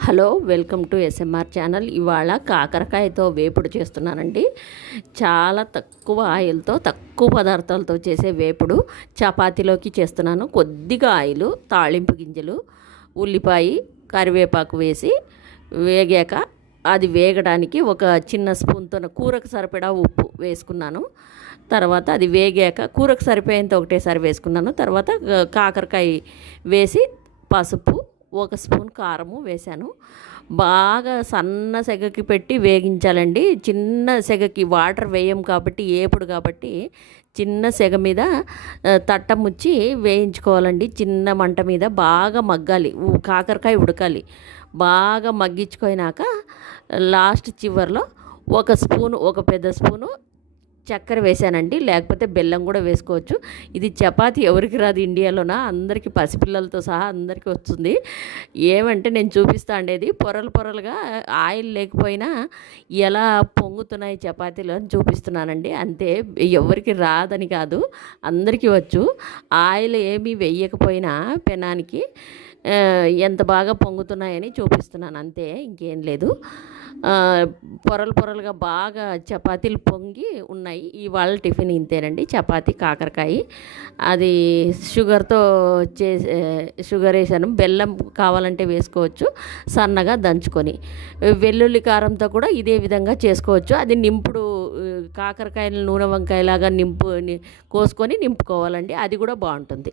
Hello, welcome to SMR channel. ఇవాళ కాకరకాయతో వేపుడు చేస్తున్నానండి. చాలా తక్కువ ఆయిల్తో, తక్కువ పదార్థాలతో చేసే వేపుడు. చపాతీలోకి చేస్తున్నాను. కొద్దిగా ఆయిల్, తాళింపు గింజలు, ఉల్లిపాయ, కరివేపాకు వేసి వేగాక అది వేగడానికి ఒక చిన్న స్పూన్తో కూరకు సరిపడా ఉప్పు వేసుకున్నాను. తర్వాత అది వేగాక కూరకు సరిపోయేంత ఒకటేసారి వేసుకున్నాను. తర్వాత కాకరకాయ వేసి పసుపు, ఒక స్పూన్ కారము వేశాను. బాగా సన్న సెగకి పెట్టి వేగించాలండి. చిన్న సెగకి, వాటర్ వేయం కాబట్టి, ఏపుడు కాబట్టి చిన్న సెగ మీద తట్ట ముచ్చి వేయించుకోవాలండి. చిన్న మంట మీద బాగా మగ్గాలి, కాకరకాయ ఉడకాలి. బాగా మగ్గించుకోయినాక లాస్ట్ చివర్లో ఒక పెద్ద స్పూను చక్కెర వేసానండి. లేకపోతే బెల్లం కూడా వేసుకోవచ్చు. ఇది చపాతీ ఎవరికి రాదు ఇండియాలోన, అందరికీ, పసిపిల్లలతో సహా అందరికీ వస్తుంది. ఏమంటే నేను చూపిస్తా ఉండేది పొరలు పొరలుగా ఆయిల్ లేకపోయినా ఎలా పొంగుతున్నాయి చపాతీలు అని చూపిస్తున్నానండి. అంతే, ఎవరికి రాదని కాదు, అందరికీ వచ్చు. ఆయిల్ ఏమీ వేయకపోయినా పెనానికి ఎంత బాగా పొంగుతున్నాయని చూపిస్తున్నాను, అంతే, ఇంకేం లేదు. పొరలు పొరలుగా బాగా చపాతీలు పొంగి ఉన్నాయి. ఇవాళ టిఫిన్ ఇంతేనండి, చపాతీ కాకరకాయ. అది షుగర్తో చేసే, షుగర్ వేసాను. బెల్లం కావాలంటే వేసుకోవచ్చు, సన్నగా దంచుకొని. వెల్లుల్లి కారంతో కూడా ఇదే విధంగా చేసుకోవచ్చు. అది నింపుడు, కాకరకాయలు నూనె వంకాయలాగా కోసుకొని నింపుకోవాలండి. అది కూడా బాగుంటుంది.